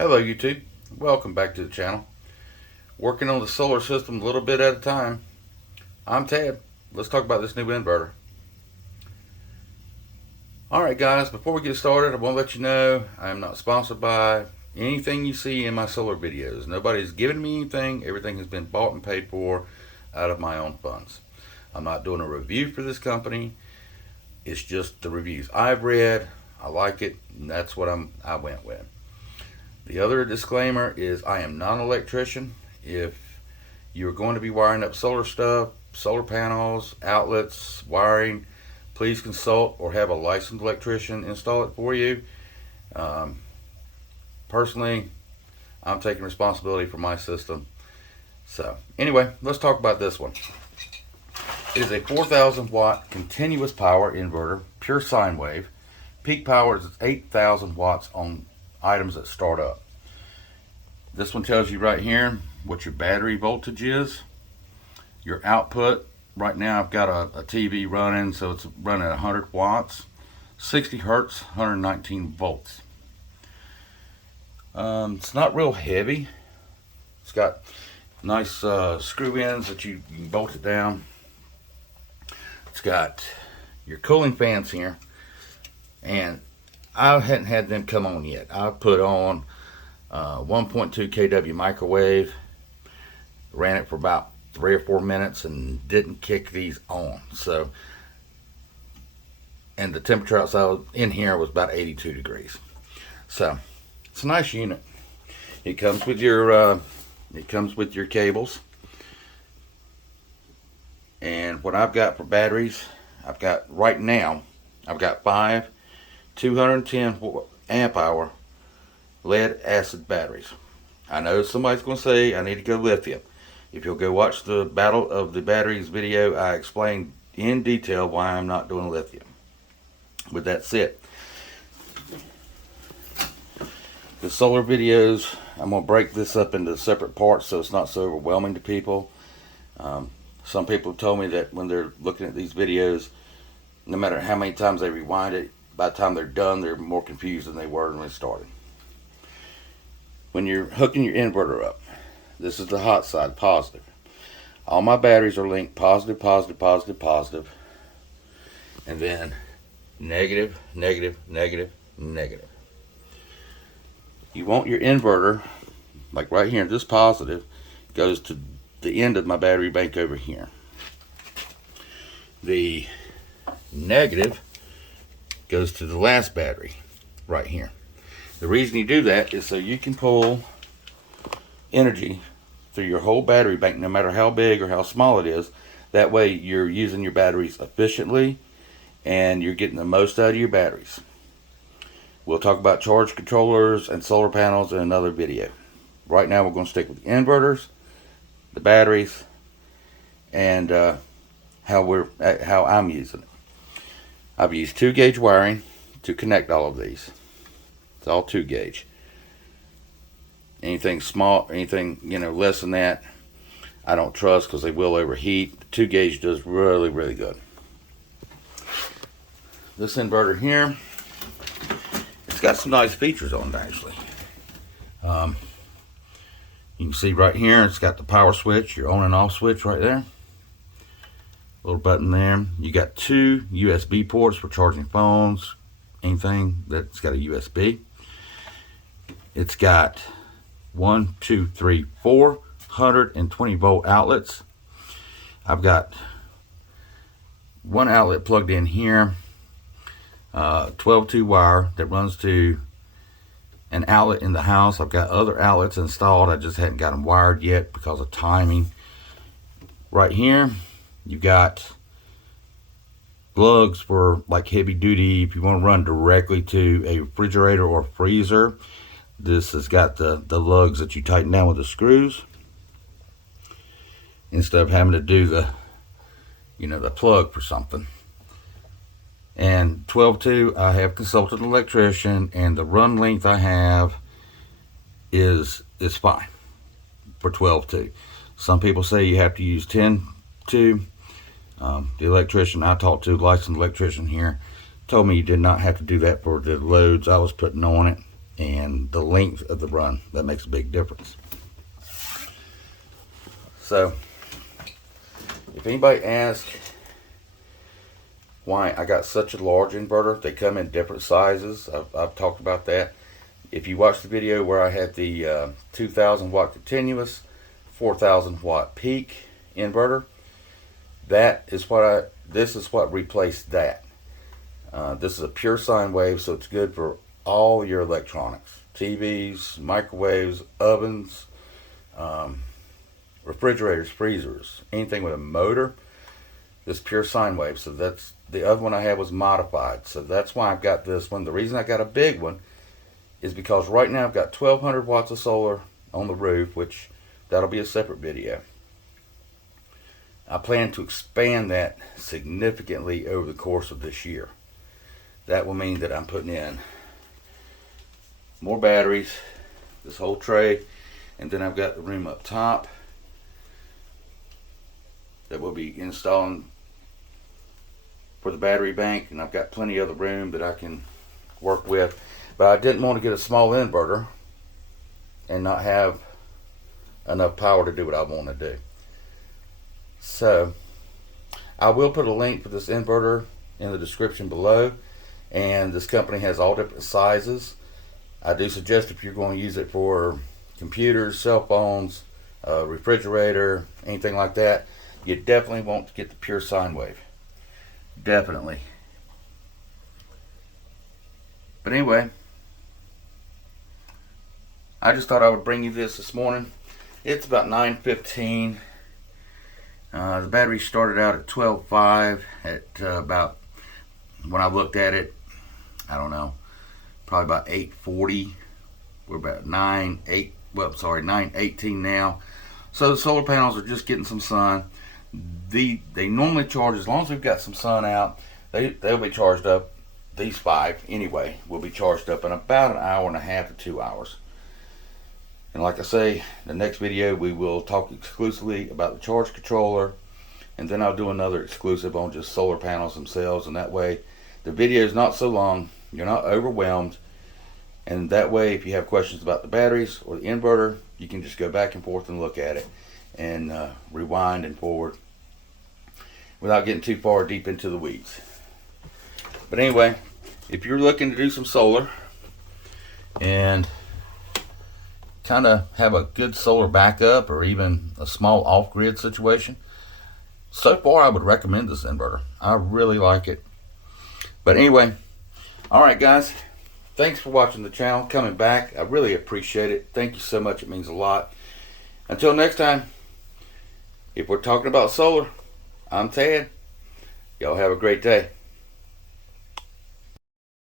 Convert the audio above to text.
Hello YouTube, welcome back to the channel. Working on the solar system a little bit at a time. I'm Ted. Let's talk about this new inverter. Alright guys, before we get started, I want to let you know I am not sponsored by anything you see in my solar videos. Nobody's given me anything. Everything has been bought and paid for out of my own funds. I'm not doing a review for this company. It's just the reviews I've read. I like it, and that's what I went with. The other disclaimer is I am not an electrician. If you're going to be wiring up solar stuff, solar panels, outlets, wiring, please consult or have a licensed electrician install it for you. Personally, I'm taking responsibility for my system. So anyway, let's talk about this one. It is a 4,000 watt continuous power inverter, pure sine wave. Peak power is 8,000 watts on items that start up. This one tells you right here what your battery voltage is. Your output, right now I've got a TV running, so it's running at 100 watts, 60 hertz, 119 volts. It's not real heavy. It's got nice screw ends that you can bolt it down. It's got your cooling fans here, and I hadn't had them come on yet. I put on 1.2 kW microwave, ran it for about 3 or 4 minutes and didn't kick these on. So, and the temperature outside in here was about 82 degrees. So it's a nice unit. It comes with your cables. And what I've got for batteries, I've got right now, I've got 5 210 amp hour lead acid batteries. I know somebody's going to say I need to go lithium. If you'll go watch the Battle of the Batteries video, I explained in detail why I'm not doing lithium. With that said, the solar videos, I'm going to break this up into separate parts so it's not so overwhelming to people. Some people have told me that when they're looking at these videos, no matter how many times they rewind it, by the time they're done, they're more confused than they were when they started. When you're hooking your inverter up, this is the hot side, positive. All my batteries are linked positive, positive, positive, positive, and then negative, negative, negative, negative. You want your inverter, like right here, this positive goes to the end of my battery bank over here. The negative goes to the last battery right here. The reason you do that is so you can pull energy through your whole battery bank, no matter how big or how small it is. That way you're using your batteries efficiently and you're getting the most out of your batteries. We'll talk about charge controllers and solar panels in another video. Right now we're going to stick with the inverters, the batteries, and how I'm using it. I've used 2 gauge wiring to connect all of these. It's all 2 gauge. Anything small, anything less than that, I don't trust because they will overheat. The 2 gauge does really, really good. This inverter here, it's got some nice features on it actually. You can see right here, it's got the power switch, your on and off switch right there. Little button there. You got 2 USB ports for charging phones, anything that's got a USB. It's got 420 volt outlets. I've got one outlet plugged in here, 12-2 wire that runs to an outlet in the house. I've got other outlets installed. I just hadn't got them wired yet because of timing. Right here, you've got plugs for like heavy duty if you want to run directly to a refrigerator or freezer. This has got the lugs that you tighten down with the screws instead of having to do the plug for something. And 12-2, I have consulted an electrician, and the run length I have is fine for 12-2. Some people say you have to use 10-2. The electrician I talked to, licensed electrician here, told me you did not have to do that for the loads I was putting on it. and the length of the run. That makes a big difference. So if anybody asks why I got such a large inverter, they come in different sizes. I've talked about that. If you watch the video where I had the 2000 watt continuous, 4000 watt peak inverter, this is what replaced that. This is a pure sine wave, so it's good for all your electronics, TVs, microwaves, ovens, refrigerators, freezers, anything with a motor. This pure sine wave. So that's the other one I had was modified, so that's why I've got this one. The reason I got a big one is because right now I've got 1200 watts of solar on the roof, which that'll be a separate video. I plan to expand that significantly over the course of this year. That will mean that I'm putting in more batteries, this whole tray, and then I've got the room up top that we'll be installing for the battery bank, and I've got plenty of the room that I can work with. But I didn't want to get a small inverter and not have enough power to do what I want to do. So I will put a link for this inverter in the description below, and this company has all different sizes. I do suggest if you're going to use it for computers, cell phones, refrigerator, anything like that, you definitely want to get the pure sine wave. Definitely. But anyway, I just thought I would bring you this morning. It's about 9:15. The battery started out at 12.5 at about, when I looked at it, I don't know, probably about 8:40. We're about 9:18 now. So the solar panels are just getting some sun. They normally charge, as long as we've got some sun out, they'll be charged up. These 5 anyway will be charged up in about an hour and a half to 2 hours. And like I say, the next video we will talk exclusively about the charge controller, and then I'll do another exclusive on just solar panels themselves, and that way the video is not so long, you're not overwhelmed, and that way if you have questions about the batteries or the inverter, you can just go back and forth and look at it and rewind and forward without getting too far deep into the weeds. But anyway, if you're looking to do some solar and kind of have a good solar backup or even a small off-grid situation, so far I would recommend this inverter. I really like it. But anyway, all right guys, thanks for watching the channel, coming back. I really appreciate it. Thank you so much. It means a lot. Until next time, if we're talking about solar, I'm Ted. Y'all have a great day.